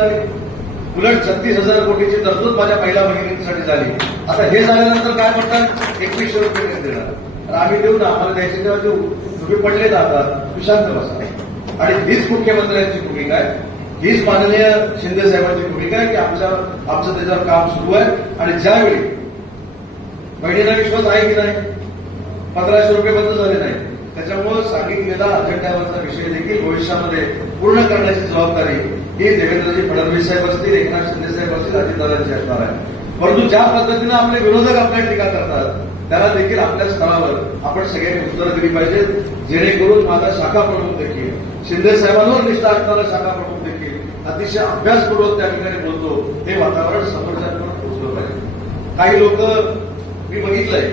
उलट छत्तीस हजार कोटीची तरतूद माझ्या पहिल्या बहिणींसाठी झाली. आता हे झाल्यानंतर काय म्हणतात? एकवीसशे रुपये देणार तर आम्ही देऊ ना आम्हाला द्यायचे तेव्हा देऊ. तुम्ही पडले जातात तुम्ही बसा. आणि हीच मुख्यमंत्र्यांची भूमिका आहे. हीच माननीय शिंदे साहेबांची भूमिका आहे की आमच्या आमचं त्याच्यावर काम सुरू आहे. आणि ज्यावेळी बहिणीला विश्वास आहे की नाही? पंधराशे रुपये बंद झाले नाही. त्याच्यामुळे सांगितलेला अजेंड्यावरचा विषय देखील भविष्यामध्ये पूर्ण करण्याची जबाबदारी हे देवेंद्रजी फडणवीस साहेब असतील एकनाथ शिंदे साहेब असतील अजितदादांचे असणार आहे परंतु ज्या पद्धतीनं आपले विरोधक आपल्या टीका करतात त्याला देखील आपल्या स्तरावर आपण सगळ्यांनी उत्तर दिली पाहिजे. जेणेकरून माझा शाखा प्रमुख देखील शिंदे साहेबांवर निष्ठा असणारा शाखा प्रमुख देखील अतिशय अभ्यासपूर्वक त्या ठिकाणी बोलतो हे वातावरण समोरच्यापर्यंत पोहोचलं पाहिजे. काही लोक मी बघितलंय.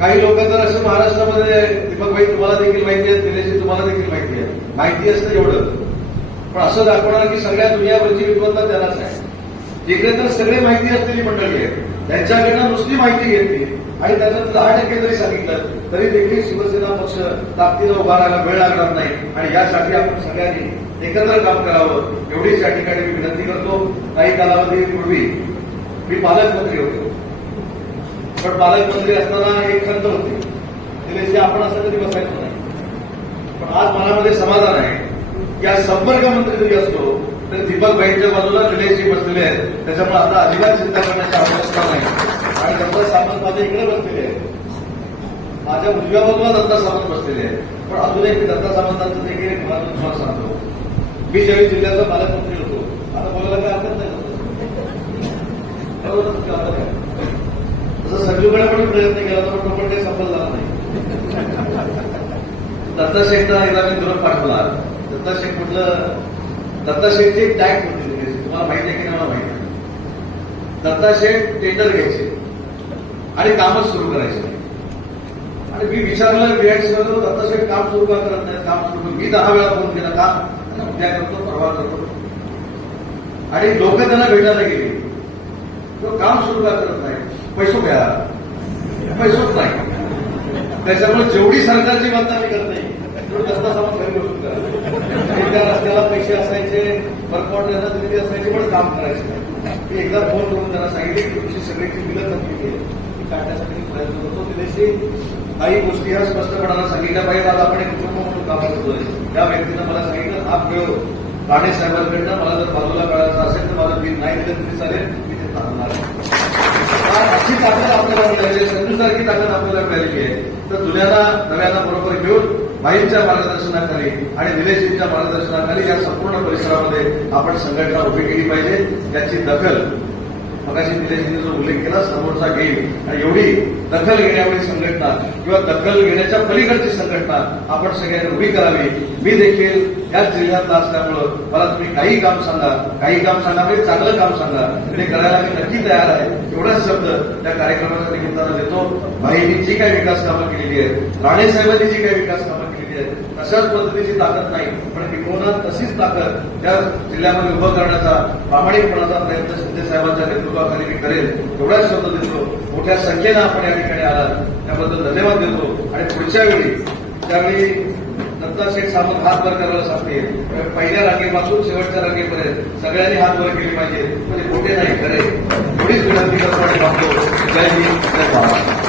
काही लोक तर असं महाराष्ट्रामध्ये दीपक भाई तुम्हाला देखील माहिती आहे दिनेशजी तुम्हाला देखील माहिती आहे माहिती असतं एवढं. पण असं दाखवणार की सगळ्या दुनियावरची विद्वत्ता त्यालाच आहे. जिकडे तर सगळे माहिती असलेली मंडळी आहेत. त्यांच्याकडनं नुसती माहिती घेतली आणि त्याच्यात दहा टक्के जरी सांगितलं तरी देखील शिवसेना पक्ष ताकदीनं उभा राहायला वेळ लागणार नाही. आणि यासाठी आपण सगळ्यांनी एकत्र काम करावं. एवढीच या ठिकाणी मी विनंती करतो. काही कालावधीपूर्वी मी पालकमंत्री होतो. पण पालकमंत्री असताना एक खंत होती. निलेशजी आपण असं कधी बसायचो नाही. पण आज मनामध्ये समाधान त्या संपर्क मंत्री जरी असतो तर दीपक भाईंच्या बाजूला निलेशजी बसलेले आहेत. त्याच्यामुळे आता अजिबात चिंता करण्याची आवश्यकता नाही. आणि दत्ता सावंत माझ्या इकडे बसलेले आहेत. माझ्या उजव्या बाजूला दत्ता सावंत बसलेले आहेत. पण अजून एक दत्ता सावंतांचं देखील एक महत्त्व तुम्हाला सांगतो. मी ज्यावेळी जिल्ह्याचा पालकमंत्री होतो आता बोलायला काय हरकत नाही. तसं संजूकडे पण प्रयत्न केला तर तो पण काही सफल झाला नाही. दत्ता शेठचा एकदा मी तुरंत पाठवला दत्ताशेठ म्हटलं दत्ता शेठची एक टॅग होती तुम्हाला माहिती आहे की नाही मला माहिती आहे. दत्ता शेठ टेंडर घ्यायचे. आणि कामच सुरू करायचे. आणि मी विचारलं बीआयसी दत्ता शेठ काम सुरू का करत नाही काम सुरू. मी दहा वेळा फोन केला काम उद्या करतो परवा करतो. आणि लोक त्यांना भेटायला गेले. तो काम सुरू का करत नाही? पैसो घ्या. पैसोच नाही. त्याच्यामुळे जेवढी सरकारची बातमी मी करत नाही. तेवढी रस्ता सामान एकदा रस्त्याला पैसे असायचे वर्कआउट देण्यात किती असायचे पण काम करायचे नाही. मी एकदा फोन करून त्यांना सांगितले की तुमची सगळ्याची बिलं कंप्लीट केली ती काढण्यासाठी प्रयत्न करतो तिथे काही गोष्टी ह्या स्पष्टपणाला सांगितल्या पाहिजे आज आपण एक कुटुंब म्हणून काम करतोय. त्या व्यक्तीनं मला सांगितलं हा प्रयोग राणे साहेबांकडनं मला जर बाजूला कळायचं असेल तर मला बिल नाही दिलं तरी चालेल मी ते थांबणार अशी ताकद आपल्याला मिळाली आहे. संजूसारखी ताकद आपल्याला मिळालेली आहे. तर जुन्याला नव्याला बरोबर घेऊन बाईंच्या मार्गदर्शनाखाली आणि निलेशजींच्या मार्गदर्शनाखाली या संपूर्ण परिसरामध्ये आपण संघटना उभी केली पाहिजे. त्याची दखल मगाशी निलेशजींनी जो उल्लेख केला समोरचा घेईल. आणि एवढी दखल घेण्यावाली संघटना किंवा दखल घेण्याच्या पलीकडची संघटना आपण सगळ्यांनी उभी करावी. मी देखील याच जिल्ह्यातला असल्यामुळं मला तुम्ही काही काम सांगा काही काम सांगा म्हणजे चांगलं काम सांगा. ते करायला मी नक्की तयार आहे. एवढाच शब्द त्या कार्यक्रमासाठी घेताना देतो. भाईंनी जी काही विकास कामं केलेली आहेत राणे साहेबांनी जी काही विकास कामं केलेली आहेत तशाच पद्धतीची ताकद नाही. पण किंवा तशीच ताकद त्या जिल्ह्यामध्ये उभं करण्याचा प्रामाणिकपणाचा प्रयत्न शिंदे साहेबांच्या नेतृत्वाखाली मी करेल. एवढाच शब्द देतो. मोठ्या संख्येनं आपण या ठिकाणी आलात. त्याबद्दल धन्यवाद देतो. आणि पुढच्या वेळी त्यावेळी दत्ता शेठ सामंत हात वर करायला सांगते. पहिल्या रांगेपासून शेवटच्या रांगेपर्यंत सगळ्यांनी हात वर केली पाहिजे. म्हणजे मोठे नाही खरे. थोडीच विनंती करतो आणि मागतो. जय हिंद जय महाराष्ट्र